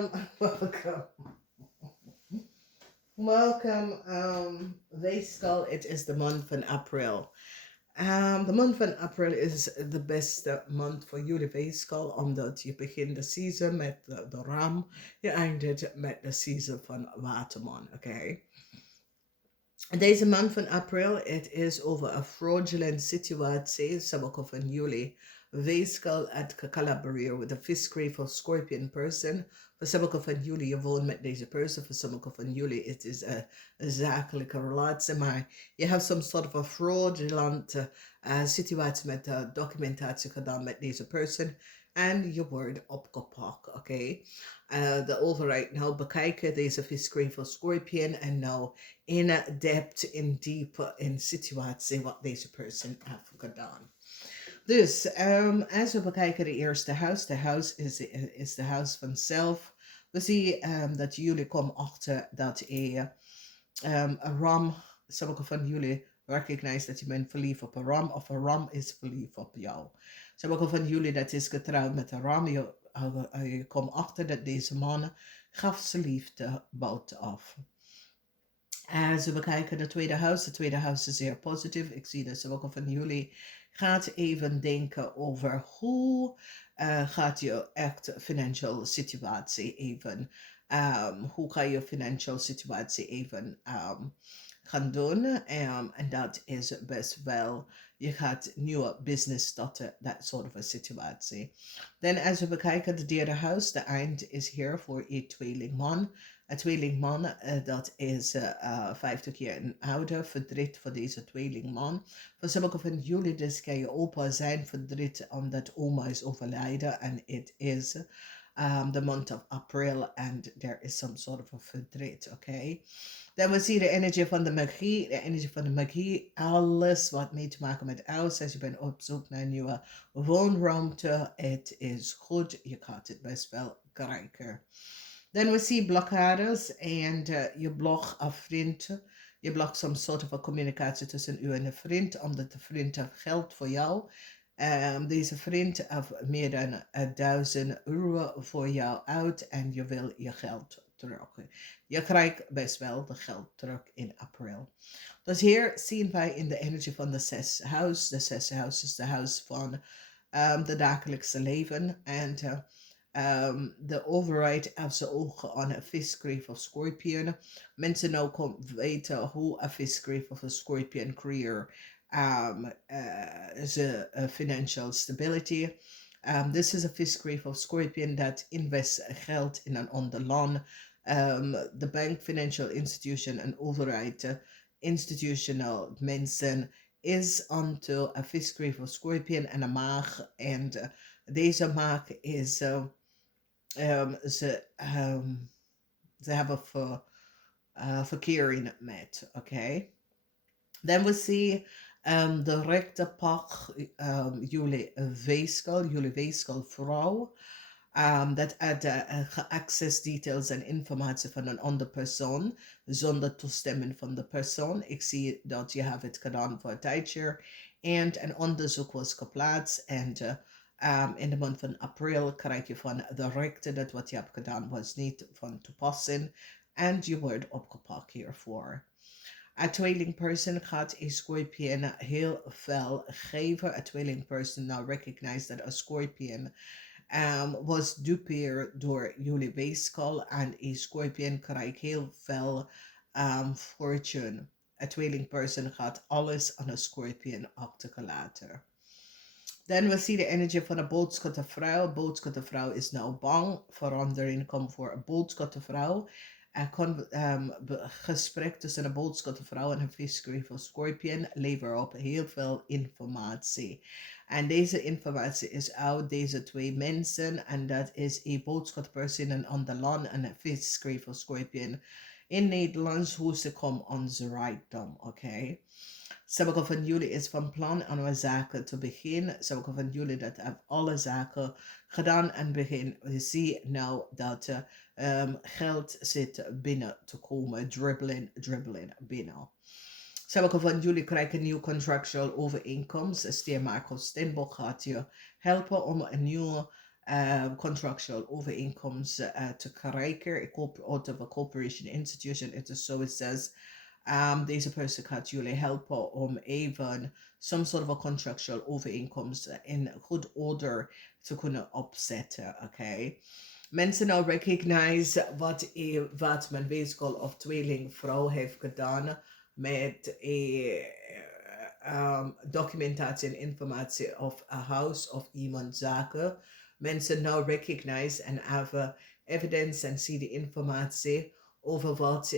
Welcome. Welcome, WEEGSCHAAL. It is the month van April. De month van April is de beste month voor jullie WEEGSCHAAL, omdat je begint de season met de ram, je eindigt met de season van waterman, oké? Deze maand van april, het is over een fraudulent situatie. Sommige van jullie WEEGSCHAAL het collaboreren with a fishgrave of scorpion person. Voor sommige van jullie, je woont met deze persoon. Voor sommige van jullie, het is een zakelijke relatie. Maar je hebt some sort of a fraudulent situatie met documentatie gedaan met deze persoon. En je wordt opgepakt, oké? De overheid nou bekijken deze fishgrave of scorpion en nou in depth, in diep, in situatie wat deze persoon heeft gedaan. Dus als we bekijken de eerste huis, de huis is de huis vanzelf. We zien dat jullie komen achter dat een ram, sommige van jullie recognize dat je bent verliefd op een ram of een ram is verliefd op jou. Sommige van jullie dat is getrouwd met een ram, je komt achter dat deze man gaf zijn liefde buiten af. Als we bekijken de tweede huis is zeer positief. Ik zie dat sommige van jullie gaat even denken over hoe gaat je echt financial situatie even, hoe ga je financial situatie even gaan doen. En dat is best wel, je gaat nieuwe business starten, dat soort van situatie. Dan als we bekijken de derde huis, de eind is hier voor een tweelingman. Een tweelingman, dat is 50 jaar ouder, verdriet voor deze tweelingman. Voor sommige van jullie dus kan je opa zijn verdriet omdat oma is overlijden en het is the month of April and there is some sort of a verdriet, okay? Dan we zien de energie van de magie. De energie van de magie, alles wat mee te maken met huis. Als je bent op zoek naar een nieuwe woonruimte, het is goed. Je gaat het best wel krijgen. Dan we zien blokkades en je blokt een vriend. Je blokt some sort of a communicatie tussen u en een vriend, omdat de vriend heeft geld voor jou. Deze vriend heeft meer dan 1000 euro voor jou uit en je wil je geld terug. Je krijgt best wel de geld terug in april. Dus hier zien wij in de energie van de zesde huis. De zesde huis is de huis van de dagelijkse leven. En de overheid heeft ze ogen aan een fishgrave of scorpion. Mensen nou weten hoe een fishgrave of een scorpion creëert. The financial stability. This is a fishgrave of scorpion that invests geld in een ander land. The bank, financial institution en overheid, institutional mensen is onto a fishgrave of scorpion en een maag. En deze maag is, ze hebben verkering met, oké? Dan we zien de rechterpak, jullie WEEGSCHAAL vrouw. Dat access details en informatie van een andere persoon zonder toestemming van de persoon. Ik zie dat je hebt het gedaan voor een tijdje en een onderzoek was geplaatst en in de maand van april krijg je van de rechter dat wat je hebt gedaan was niet van toepassing en je wordt opgepakt hiervoor. Een tweelingperson gaat een scorpion heel veel geven. Een tweelingperson now recognize that a scorpion was dupeerd door jullie WEEGSCHAAL en een scorpion krijgt heel veel fortune. Een tweelingperson gaat alles aan een scorpion achtergelaten. Dan we zien de energie van een boodschappenvrouw. Boodschappenvrouw is nou bang. Verandering komt voor een boodschappenvrouw. Gesprek tussen een boodschappenvrouw en een fishgrave of scorpion levert op heel veel informatie. En deze informatie is uit deze twee mensen. En dat is een boodschapperson in een ander land en een fishgrave of scorpion in Nederlands. Hoe ze komen onze rijkdom, oké? Sommige van jullie is van plan aan een zaken te beginnen. Sommige van jullie dat hebben alle zaken gedaan en begin. Je ziet nou dat geld zit binnen te komen. Dribbling binnen. Sommige van jullie krijgen een nieuw contractual overeenkomst. Ster Marco Stenbock gaat je helpen om een nieuwe contractual overeenkomsten te krijgen out of a corporation institution. Het is zo, it says, deze person gaat jullie helpen om even some sort of a contractual overeenkomst in good order te kunnen opzetten, oké? Mensen nou recognize wat mijn weeskal of tweelingvrouw heeft gedaan met documentatie en informatie of a house of iemand zaken. Mensen nou recognize en have evidence en zie de informatie over wat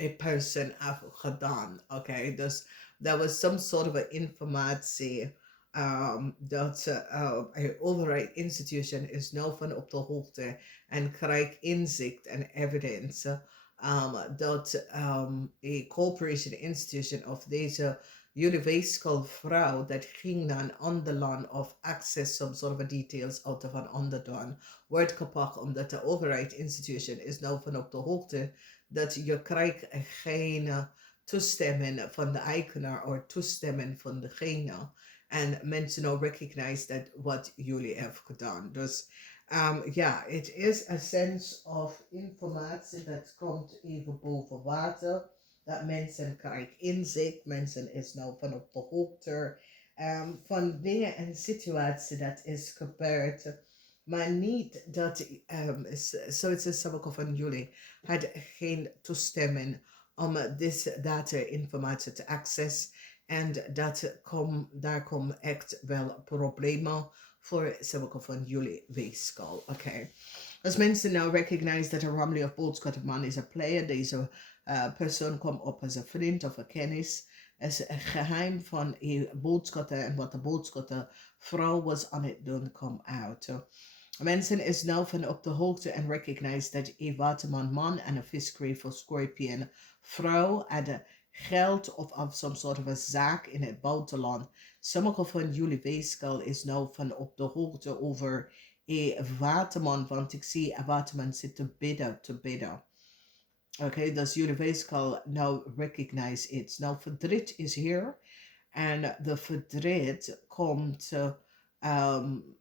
a person have gedaan. Okay, dus that was some sort of informatie dat een overheid institution is nou van op de hoogte en krijgt inzicht en evidence dat a corporation institution of deze universal vrouw dat ging naar een ander land of access some sort of a details out of een ander land wordt gepakt omdat de overheid institution is nou van op de hoogte dat je krijgt geen toestemming van de eigenaar of toestemming van degene. En mensen nou recognize dat wat jullie hebben gedaan. Dus ja, het is a sense of informatie dat komt even boven water. Dat mensen krijgen inzicht. Mensen is nou van op de hoogte van dingen en situatie dat is gebeurd. Maar niet dat, zoals sommige van jullie had geen toestemming om deze data-informatie te accessen. En daar komen echt wel problemen voor sommige van jullie weeskal. Oké. Als mensen nou recognize dat een Ramley of boodschappenman is een player, deze persoon komt op als een vriend of een kennis, is een geheim van een boodschappen en wat de boodschappenvrouw was aan het doen, komt uit. Mensen is nou van op de hoogte en recognize dat een waterman man en een visgrave of scorpion vrouw hadden geld of some sort of a zaak in het buitenland. Sommige van jullie weeskal is nou van op de hoogte over een waterman, want ik zie een waterman zit te bidden. Oké, dus jullie weeskal nou recognize it. Nou, verdriet is hier en de verdriet komt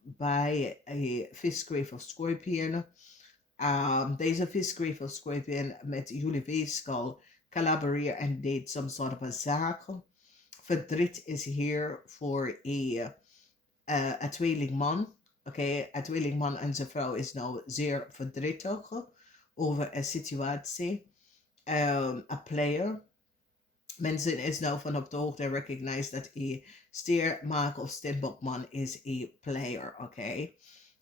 bij een visgrave of scorpion. Deze visgrave of scorpion met jullie weeskal collaboreer en deed some sort of a zaak. Verdriet is hier voor een tweelingman. Oké, een tweelingman en zijn vrouw is nou zeer verdrietig over een situatie. A player. Mensen is nou van op de hoogte en recognize dat een steermaker of steenbokman is een player. Oké.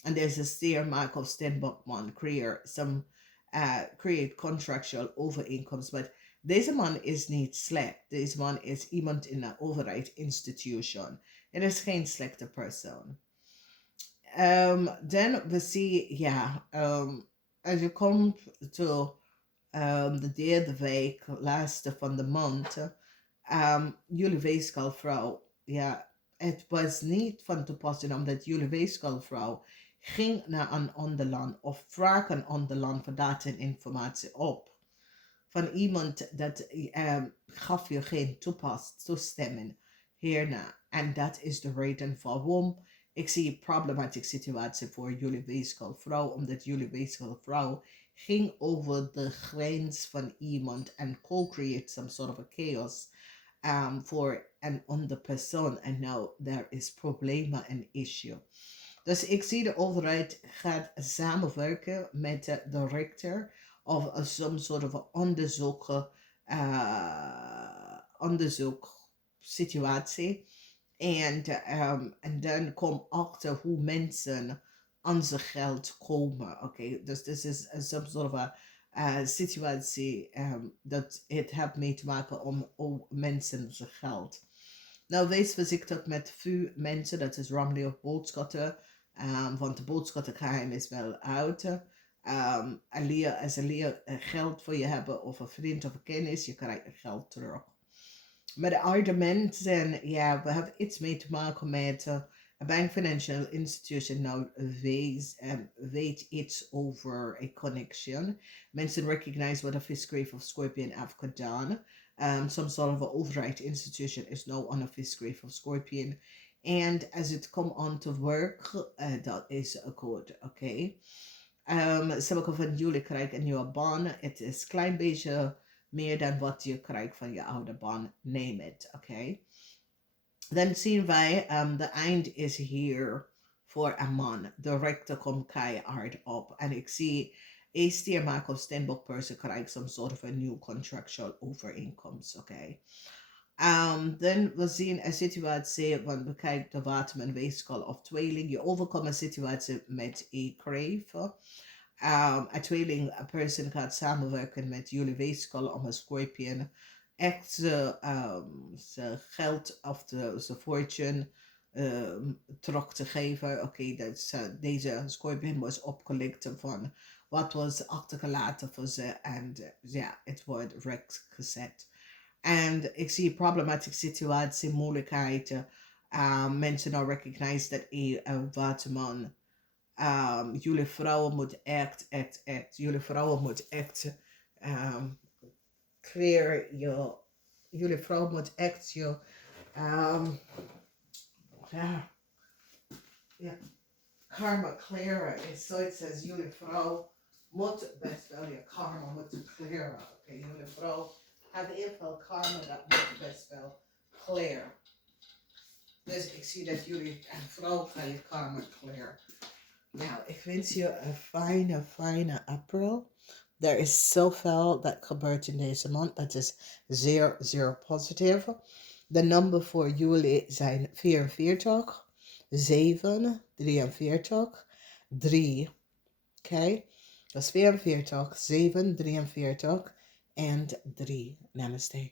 And there's a steermaker of steenbokman create contractual overeenkomst, but deze man is niet slecht. Deze man is iemand in een overheid institution. Het is geen slechte persoon. Dan we zien, ja, als je komt to de derde week, laatste van de maand, jullie weeskalvrouw, ja, het was niet van toepassing omdat jullie weeskalvrouw ging naar een ander land of vraag een ander land voor data en informatie op. Van iemand dat gaf je geen toestemming hierna. En dat is de reden waarom ik zie een problematische situatie voor jullie weeskalvrouw, omdat jullie weeskalvrouw ging over de grens van iemand en co-create some sort of a chaos voor een andere persoon. En nou, there is problemen en issue. Dus ik zie de overheid gaat samenwerken met de rechter of some sort of onderzoeksituatie. En dan komt achter hoe mensen aan zijn geld komen. Oké, dus dit is some sort of a situatie dat het heeft mee te maken om mensen zijn geld. Nou, wees voorzichtig met veel mensen, dat is Ramley of boodschappen, want de boodschappengeheim is wel uit. Als een geld voor je hebben of een vriend of een kennis, je krijgt het geld terug. Met de andere mensen, ja, we hebben iets mee te maken met een bank financial institution. Nou, weet iets over een connection. Mensen recognize wat een visgrave of scorpion heeft gedaan. Some sort of an overheid institution is now on a visgrave of scorpion. And as it komt on to work, dat is goed, oké. Ze hebben van jullie krijgen een nieuwe baan. Het is een klein beetje meer dan wat je krijgt van je oude baan. Name it, oké. Dan zien wij, de eind is hier voor een man. De rechter komt keihard op. En ik zie, een stiermaker of steenbok person krijgt some sort of a new contractual overeenkomst, oké. Dan we zien een situatie van bekijk de water en weegschaal of tweeling. Je overkomt een situatie met een crave. Een tweeling, een person gaat samenwerken met jullie weegschaal om een scorpion echt zijn geld of zijn fortune terug te geven. Oké, deze scorpion was opgelicht van wat was achtergelaten voor ze en ja, het wordt recht gezet. En ik zie problematische situatie, moeilijkheden. Mensen nou recognize dat een waterman. Jullie vrouwen moeten echt. Jullie vrouwen moeten echt clear je. Jullie vrouwen moeten echt je. Karma clearen. So it says jullie vrouw moet best wel je karma moeten clearen. Oké, jullie vrouw hebben heel veel karma dat moet best wel clear. Dus ik zie dat jullie een vrouw gaan je karma clear. Nou, ik wens je een fijne april. Er is zoveel dat gebeurt in deze maand. Dat is zeer, zeer positief. De nummer voor jullie zijn 44, 7, 43, 3. Oké? Dat is 44, 7, 43 en 3. Namaste.